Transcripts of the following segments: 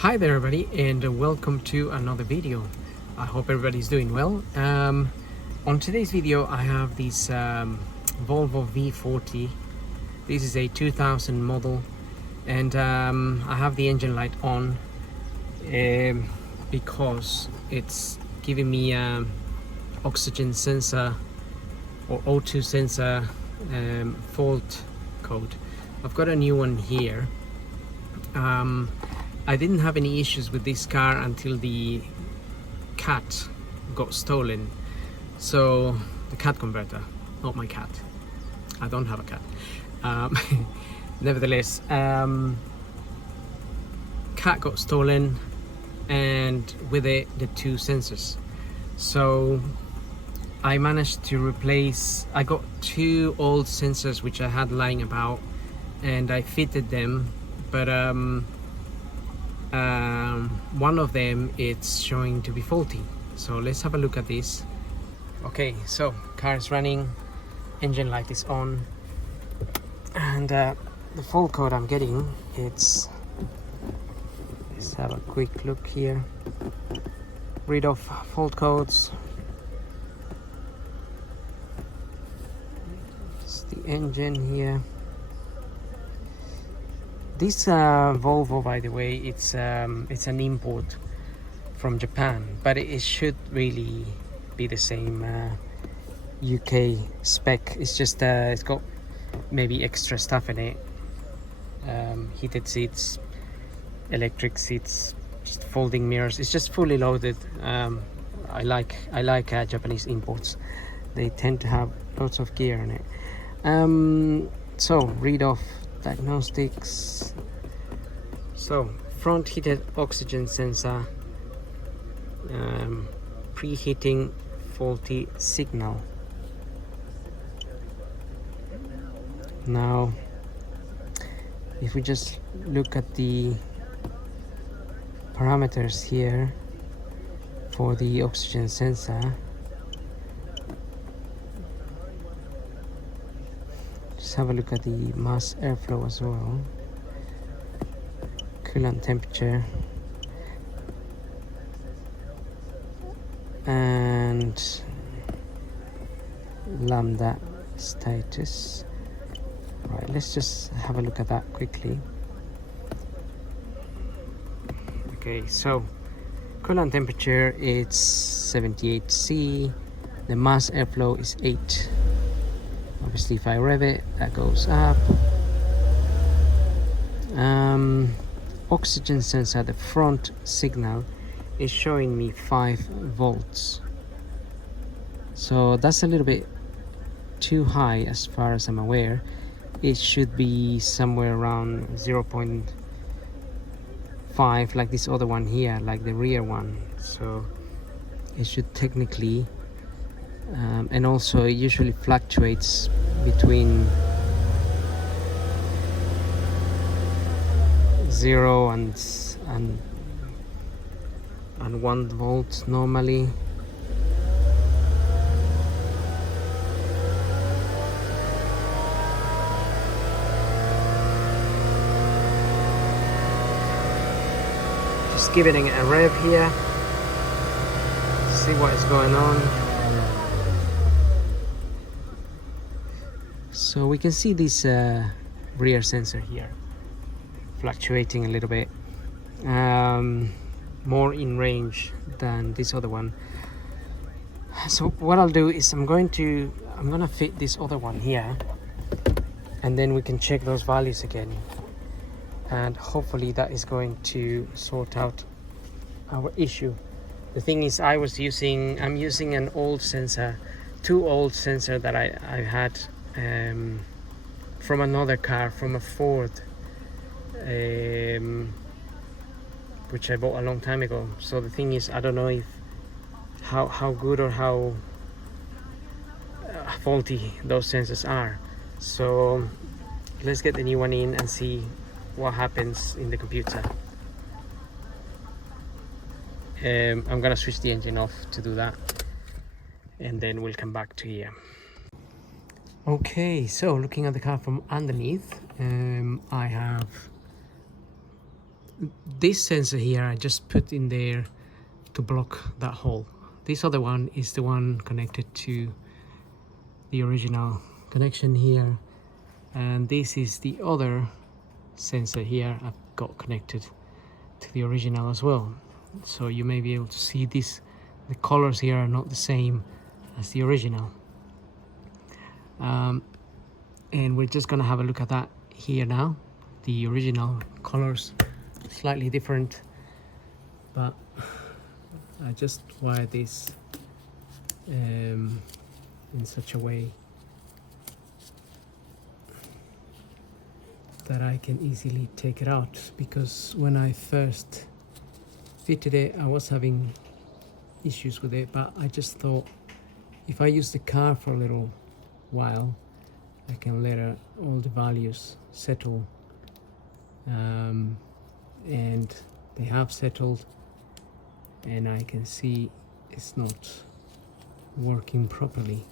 Hi there everybody, and welcome to another video. I hope everybody's doing well. On today's video I have this Volvo V40. This is a 2000 model, and I have the engine light on because it's giving me oxygen sensor or O2 sensor fault code. I've got a new one here. I didn't have any issues with this car until the cat got stolen. So the cat converter, not my cat. I don't have a cat. Nevertheless, cat got stolen, and with it the two sensors. So I managed to replace, I got two old sensors which I had lying about, and I fitted them, but one of them it's showing to be faulty. So let's have a look at this. Okay, so car is running, engine light is on, and the fault code I'm getting, let's have a quick look here. Read off fault codes. It's the engine here. This Volvo, by the way, it's an import from Japan, but it should really be the same UK spec. It's just it's got maybe extra stuff in it. Heated seats, electric seats, just folding mirrors. It's just fully loaded. I like Japanese imports. They tend to have lots of gear in it. So read off diagnostics. So front heated oxygen sensor, preheating faulty signal. Now if we just look at the parameters here for the oxygen sensor, just have a look at the mass airflow as well, coolant temperature, and lambda status. Right, let's just have a look at that quickly. Okay, so coolant temperature it's 78 C, the mass airflow is 8. Obviously if I rev it, that goes up. Oxygen sensor, the front signal is showing me 5 volts. So that's a little bit too high as far as I'm aware. It should be somewhere around 0.5, like this other one here, like the rear one. So it should technically, and also it usually fluctuates between 0 and 1 volt normally. Just giving it a rev here, see what is going on. So we can see this rear sensor here fluctuating a little bit, more in range than this other one. So what I'll do is I'm gonna fit this other one here, and then we can check those values again, and hopefully that is going to sort out our issue. The thing is, I'm using an old sensor, two old sensor that I had from another car, from a Ford, which I bought a long time ago. So the thing is, I don't know if how good or how faulty those sensors are. So let's get the new one in and see what happens in the computer. I'm gonna switch the engine off to do that, and then we'll come back to here. Okay, so looking at the car from underneath, I have this sensor here I just put in there to block that hole. This other one is the one connected to the original connection here, and this is the other sensor here I've got connected to the original as well. So you may be able to see this, the colors here are not the same as the original. And we're just gonna have a look at that here now. The original colors slightly different, but I just wired this in such a way that I can easily take it out, because when I first fitted it I was having issues with it, but I just thought if I use the car for a little while I can let all the values settle, and they have settled, and I can see it's not working properly.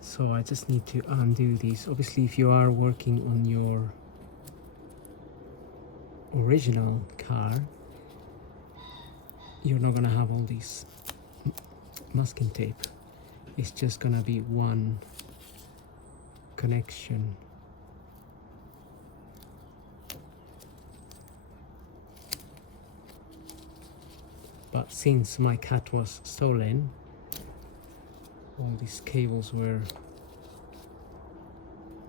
So I just need to undo these. Obviously if you are working on your original car, you're not gonna have all these masking tape. It's just gonna be one connection. But since my cat was stolen, all these cables were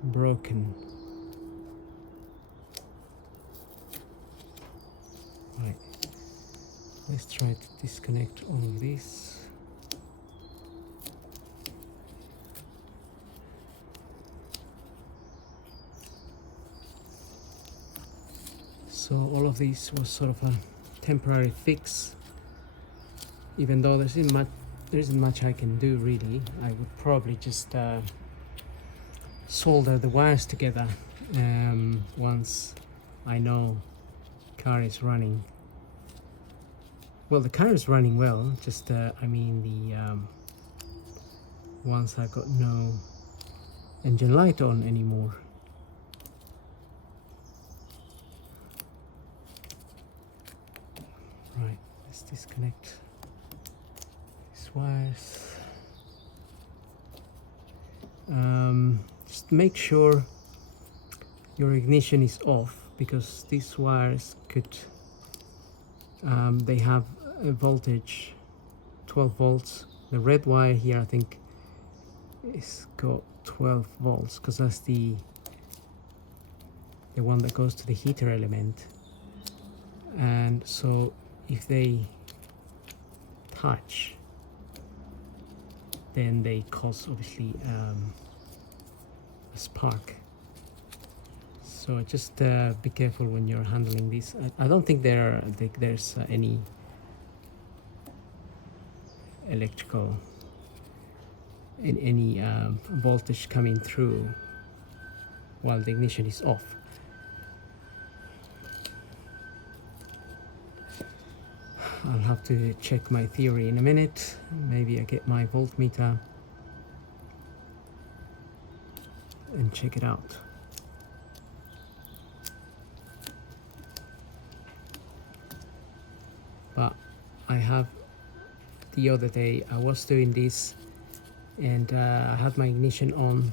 broken. Right, let's try to disconnect all of this. So all of this was sort of a temporary fix. Even though there isn't much I can do really, I would probably just solder the wires together once I know car is running. Well, the car is running well, just I mean the once I got no engine light on anymore. Right, let's disconnect these wires. Just make sure your ignition is off, because these wires could they have a voltage 12 volts. The red wire here I think is got 12 volts, because that's the one that goes to the heater element. And so if they touch, then they cause obviously a spark. So just be careful when you're handling this. I don't think there's any electrical any voltage coming through while the ignition is off. I'll have to check my theory in a minute. Maybe I get my voltmeter and check it out. But I have, the other day I was doing this, and I had my ignition on,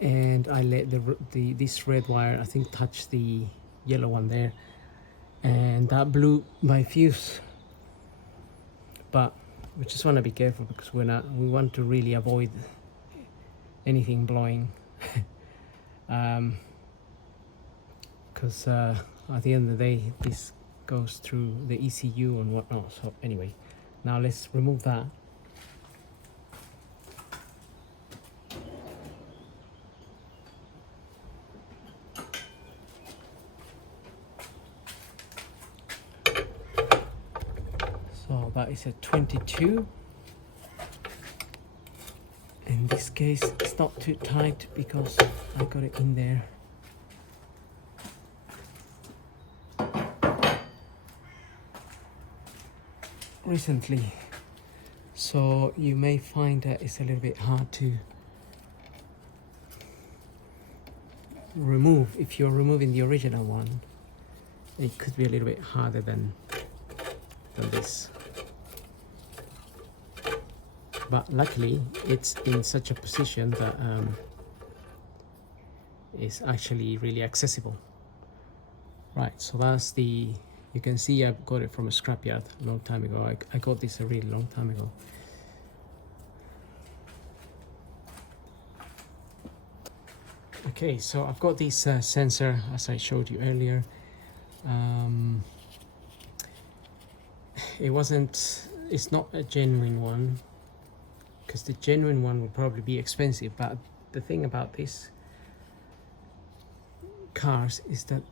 and I let this red wire I think touch the yellow one there, and that blew my fuse. But we just want to be careful, because we want to really avoid anything blowing, because at the end of the day this goes through the ECU and whatnot. So anyway, now let's remove that. So that is a 22. In this case it's not too tight because I got it in there. Recently, so you may find that it's a little bit hard to remove, if you're removing the original one, it could be a little bit harder than this. But luckily it's in such a position that it's actually really accessible. Right, so that's the, you can see I got it from a scrapyard a long time ago. I got this a really long time ago. Okay, so I've got this sensor as I showed you earlier. It's not a genuine one, because the genuine one would probably be expensive, but the thing about these cars is that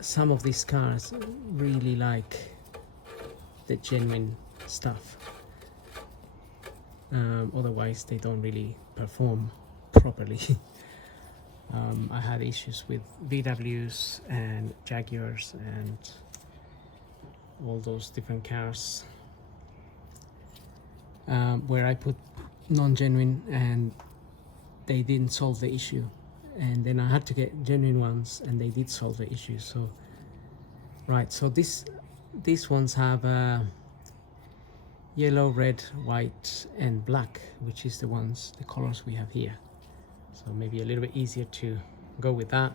some of these cars really like the genuine stuff. Otherwise they don't really perform properly. I had issues with VWs and Jaguars and all those different cars where I put non-genuine and they didn't solve the issue, and then I had to get genuine ones and they did solve the issue. So right, so these ones have yellow, red, white and black, which is the colors we have here. So maybe a little bit easier to go with that.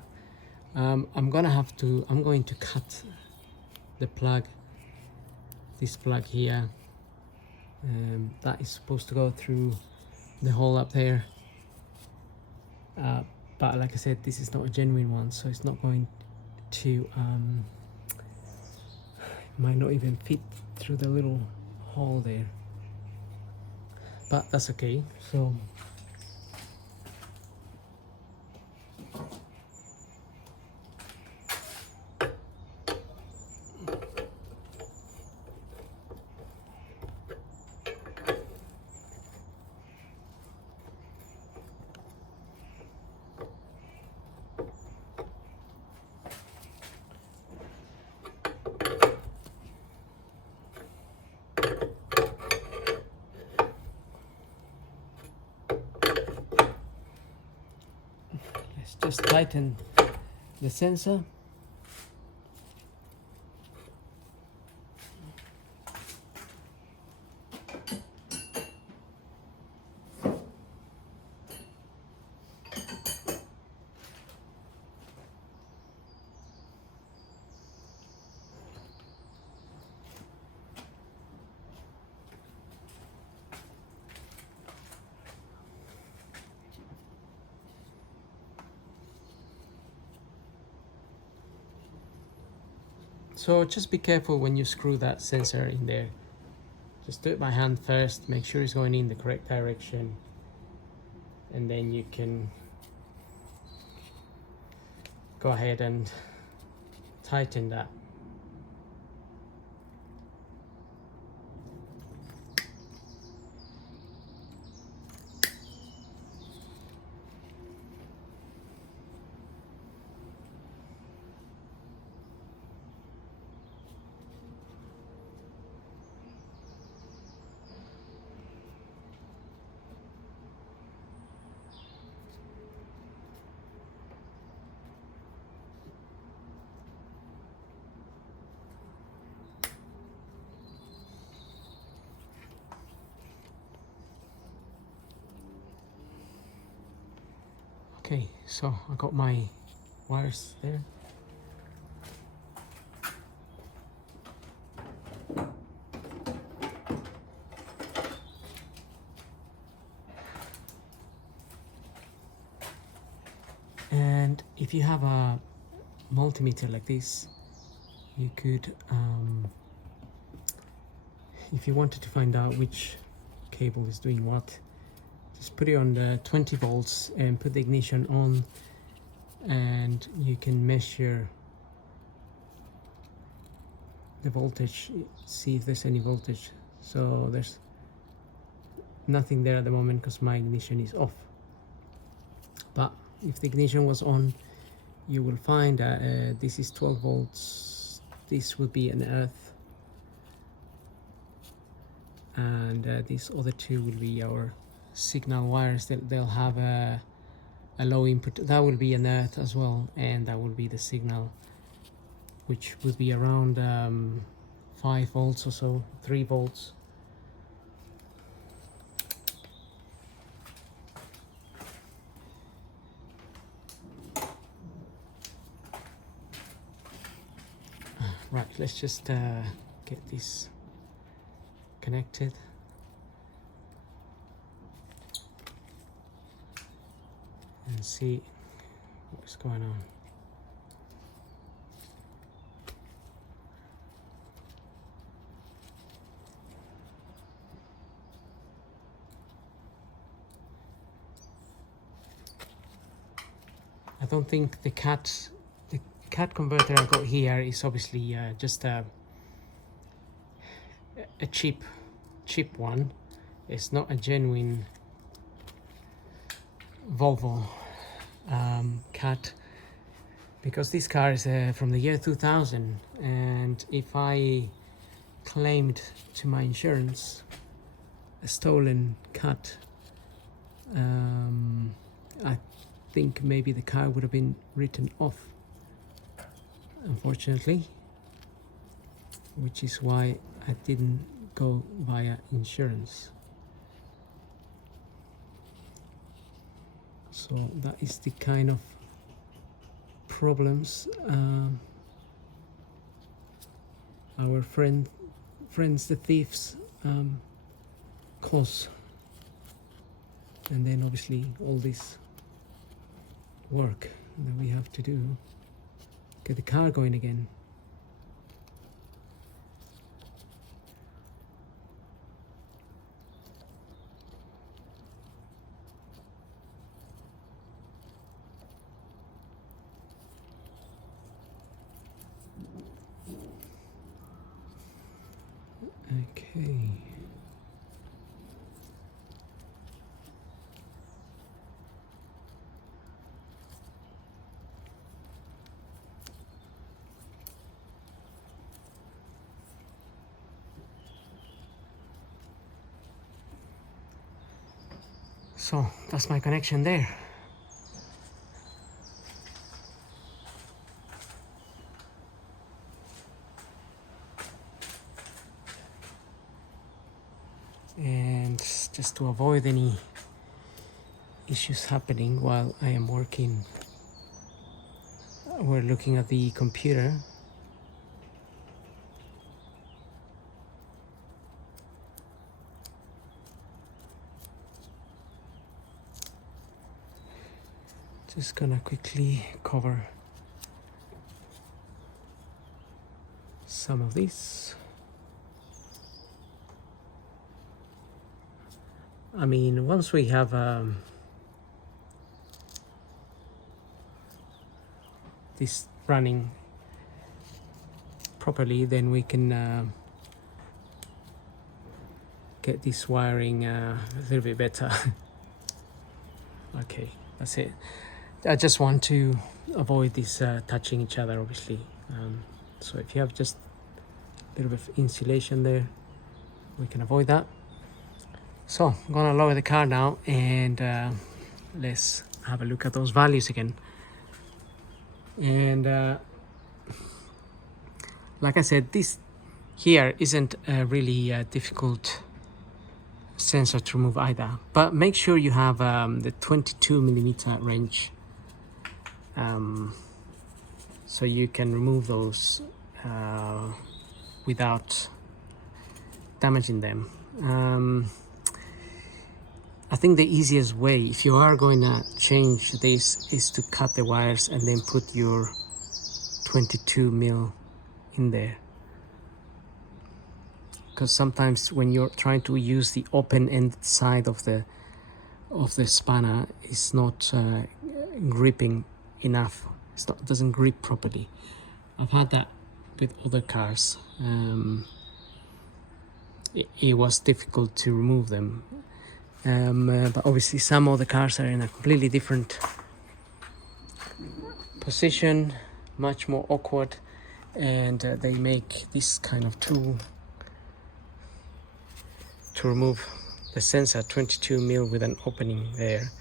I'm going to cut the plug, this plug here. That is supposed to go through the hole up there. But like I said, this is not a genuine one, so it's not going to, might not even fit through the little hole there. But that's okay. So just tighten the sensor. So just be careful when you screw that sensor in there. Just do it by hand first, make sure it's going in the correct direction, and then you can go ahead and tighten that. Okay, so I got my wires there. And if you have a multimeter like this, you could, if you wanted to find out which cable is doing what, just put it on the 20 volts and put the ignition on, and you can measure the voltage, see if there's any voltage. So there's nothing there at the moment because my ignition is off. But if the ignition was on, you will find that this is 12 volts, this would be an earth, and these other two will be our signal wires, they'll have a low input. That will be an earth as well, and that will be the signal, which would be around 5 volts or so, 3 volts. Right, let's just get this connected. And see what's going on. I don't think the cat converter I got here is obviously just a cheap one. It's not a genuine Volvo cat, because this car is from the year 2000, and if I claimed to my insurance a stolen cat, I think maybe the car would have been written off, unfortunately, which is why I didn't go via insurance. So that is the kind of problems our friends the thieves cause. And then obviously all this work that we have to do, get the car going again. Okay. So that's my connection there. And just to avoid any issues happening while I am working, we're looking at the computer. Just gonna quickly cover some of this. I mean, once we have this running properly, then we can get this wiring a little bit better. Okay, that's it. I just want to avoid this touching each other, obviously. So if you have just a little bit of insulation there, we can avoid that. So I'm gonna lower the car now, and let's have a look at those values again. And like I said, this here isn't a really difficult sensor to remove either, but make sure you have the 22mm wrench, so you can remove those without damaging them. I think the easiest way, if you are going to change this, is to cut the wires and then put your 22mm in there. Because sometimes when you're trying to use the open-ended side of the spanner, it's not gripping enough. It doesn't grip properly. I've had that with other cars. It was difficult to remove them. But obviously some of the cars are in a completely different position, much more awkward, and they make this kind of tool to remove the sensor 22 mil with an opening there.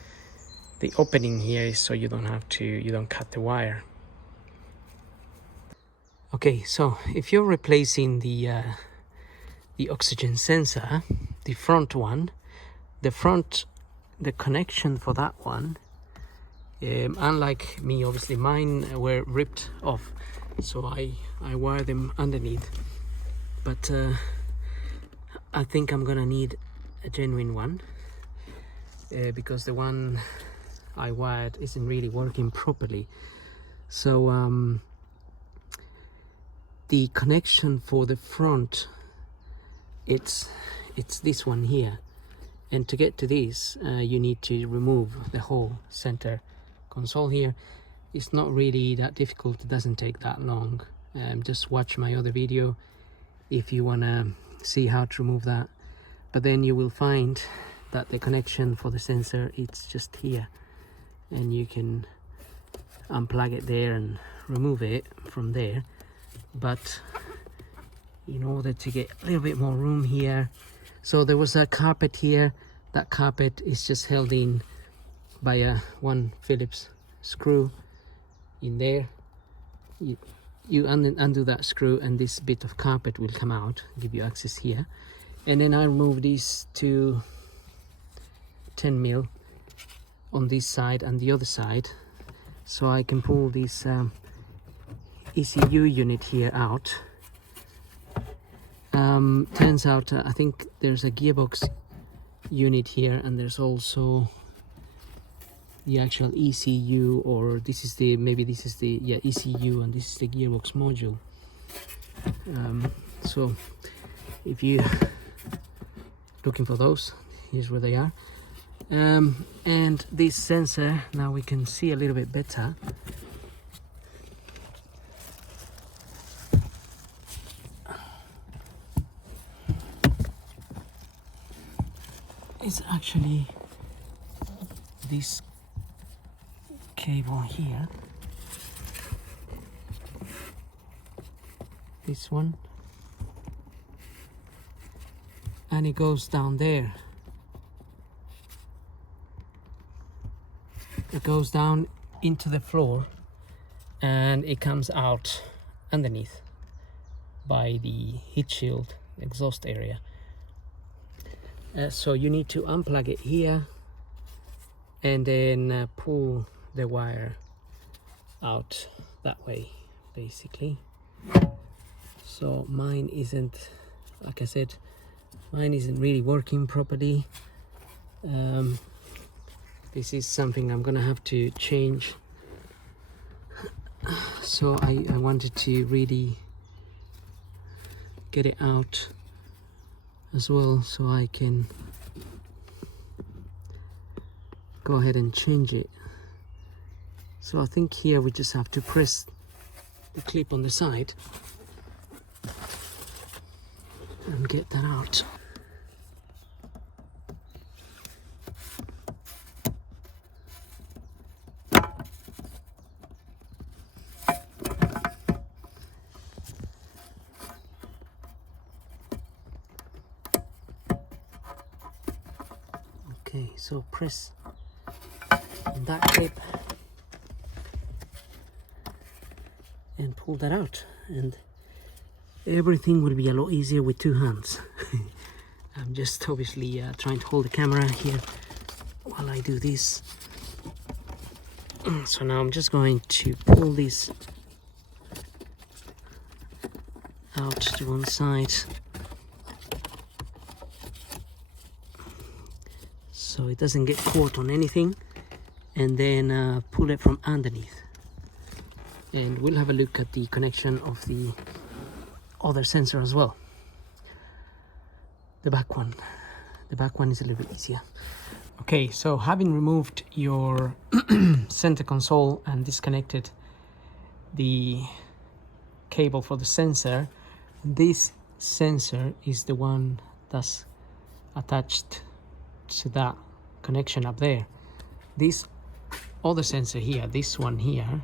The opening here is so you don't cut the wire. Okay, so if you're replacing the oxygen sensor, the front one, the connection for that one, unlike me, obviously mine were ripped off, so I wire them underneath, but I think I'm gonna need a genuine one, because the one I wired isn't really working properly. So the connection for the front, it's this one here, and to get to this you need to remove the whole center console here. It's not really that difficult, it doesn't take that long. Just watch my other video if you want to see how to remove that, but then you will find that the connection for the sensor, it's just here, and you can unplug it there and remove it from there. But in order to get a little bit more room here, so there was a carpet here, that carpet is just held in by a one Phillips screw in there. You undo that screw and this bit of carpet will come out, give you access here. And then I remove these two 10 mil on this side and the other side, so I can pull this ECU unit here out. Turns out I think there's a gearbox unit here, and there's also the actual ECU, or this is the, maybe this is the, yeah, ECU, and this is the gearbox module. So if you looking for those, here's where they are. And this sensor, now we can see a little bit better. It's actually this cable here, this one, and it goes down there. It goes down into the floor and it comes out underneath by the heat shield exhaust area. So you need to unplug it here and then pull the wire out that way, basically. So mine isn't, like I said, mine isn't really working properly. This is something I'm gonna have to change. So I wanted to really get it out as well, so I can go ahead and change it. So I think here we just have to press the clip on the side and get that out. Okay, so press on that clip and pull that out, and everything will be a lot easier with two hands. I'm just obviously trying to hold the camera here while I do this. So now I'm just going to pull this out to one side, so it doesn't get caught on anything, and then pull it from underneath. And we'll have a look at the connection of the other sensor as well. The back one is a little bit easier. Okay, so having removed your center console and disconnected the cable for the sensor, this sensor is the one that's attached to that connection up there. This other sensor here, this one here,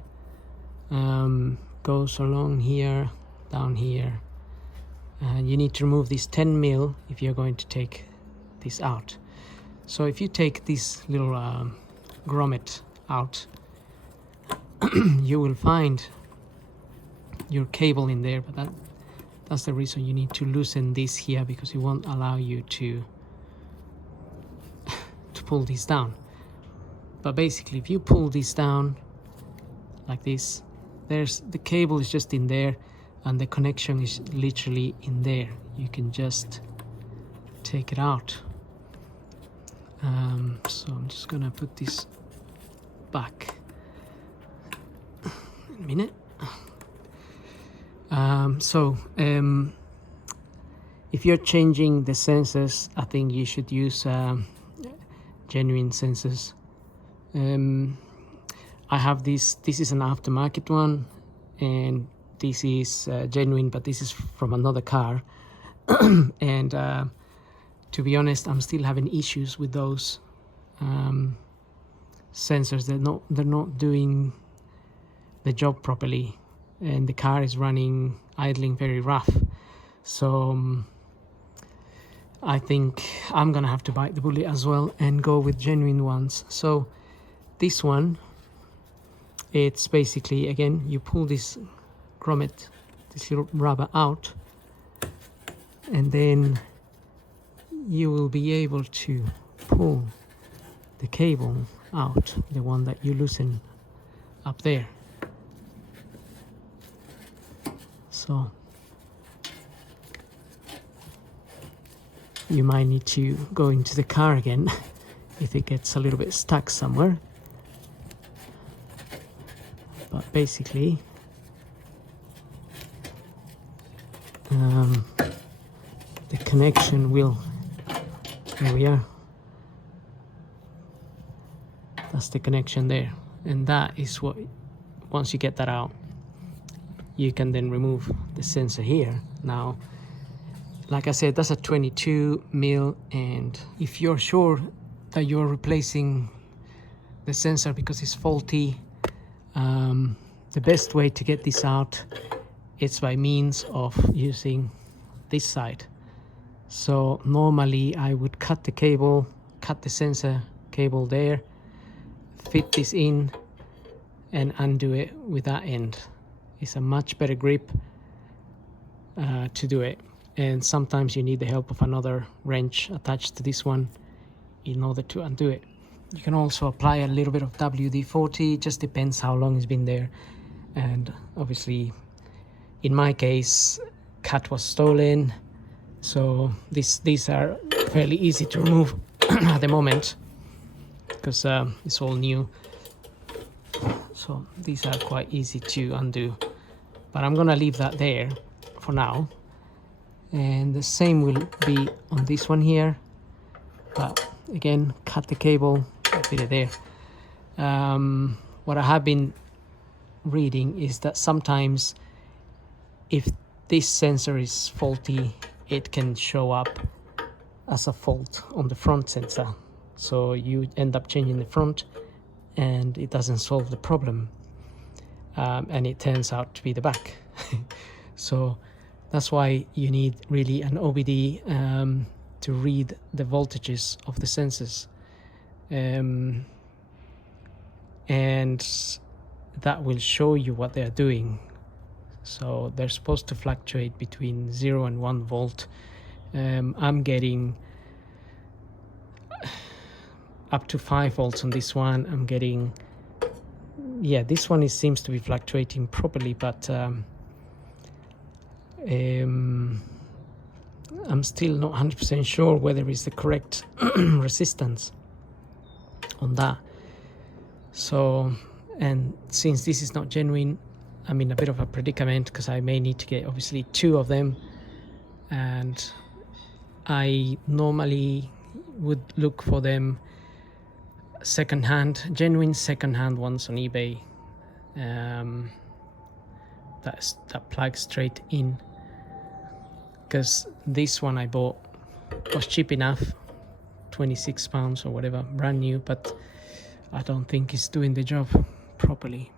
goes along here, down here, and you need to remove this 10 mil if you're going to take this out. So if you take this little grommet out, you will find your cable in there, but that's the reason you need to loosen this here, because it won't allow you to pull this down. But basically, if you pull this down like this, the cable is just in there, and the connection is literally in there. You can just take it out. So I'm just gonna put this back in a minute. If you're changing the sensors, I think you should use genuine sensors. I have this is an aftermarket one, and this is genuine, but this is from another car. And to be honest, I'm still having issues with those sensors. They're not doing the job properly, and the car is idling very rough. So I think I'm gonna have to bite the bullet as well and go with genuine ones. So this one, it's basically, again, you pull this grommet, this little rubber out, and then you will be able to pull the cable out, the one that you loosen up there. So you might need to go into the car again if it gets a little bit stuck somewhere. But basically, the connection will, there we are, that's the connection there. And that is what, once you get that out, you can then remove the sensor here. Now, like I said, that's a 22 mil, and if you're sure that you're replacing the sensor because it's faulty, the best way to get this out is by means of using this side. So normally I would cut the sensor cable there, fit this in and undo it with that end. It's a much better grip to do it. And sometimes you need the help of another wrench attached to this one in order to undo it. You can also apply a little bit of WD-40, just depends how long it's been there. And obviously, in my case, cat was stolen, so these are fairly easy to remove at the moment because it's all new. So these are quite easy to undo. But I'm gonna leave that there for now. And the same will be on this one here. But again, cut the cable, fit it there. What I have been reading is that sometimes if this sensor is faulty, it can show up as a fault on the front sensor. So you end up changing the front and it doesn't solve the problem. And it turns out to be the back. So that's why you need really an OBD to read the voltages of the sensors. And that will show you what they're doing. So they're supposed to fluctuate between 0 and 1 volt. I'm getting up to 5 volts on this one. I'm getting, yeah, this one seems to be fluctuating properly, but I'm still not 100% sure whether it's the correct resistance on that. So, and since this is not genuine, I'm in a bit of a predicament because I may need to get obviously 2 of them, and I normally would look for them genuine second-hand ones on eBay that plug straight in, because this one I bought was cheap enough, £26 or whatever, brand new, but I don't think it's doing the job properly.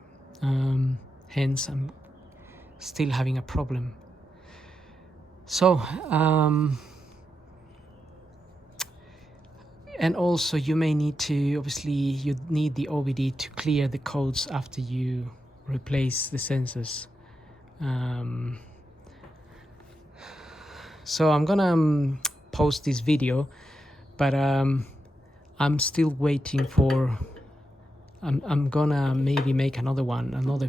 Hence I'm still having a problem. And also you may need to, obviously you need the OBD to clear the codes after you replace the sensors. So I'm gonna post this video, but I'm still waiting for, I'm gonna maybe make another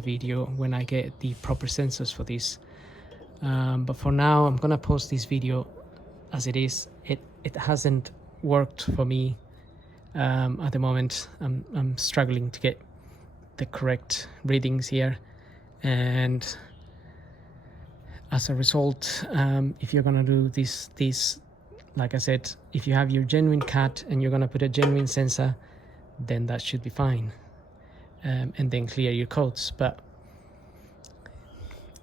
video when I get the proper sensors for this. But for now, I'm gonna post this video as it is. It hasn't worked for me at the moment. I'm struggling to get the correct readings here, and as a result, if you're gonna do this, like I said, if you have your genuine cat and you're gonna put a genuine sensor, then that should be fine, and then clear your codes. But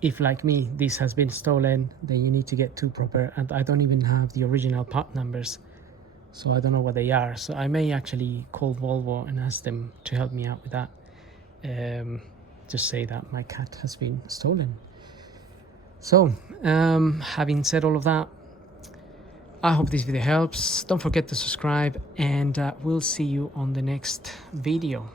if, like me, this has been stolen, then you need to get two proper, and I don't even have the original part numbers, so I don't know what they are. So I may actually call Volvo and ask them to help me out with that, to say that my cat has been stolen. So having said all of that, I hope this video helps. Don't forget to subscribe, and we'll see you on the next video.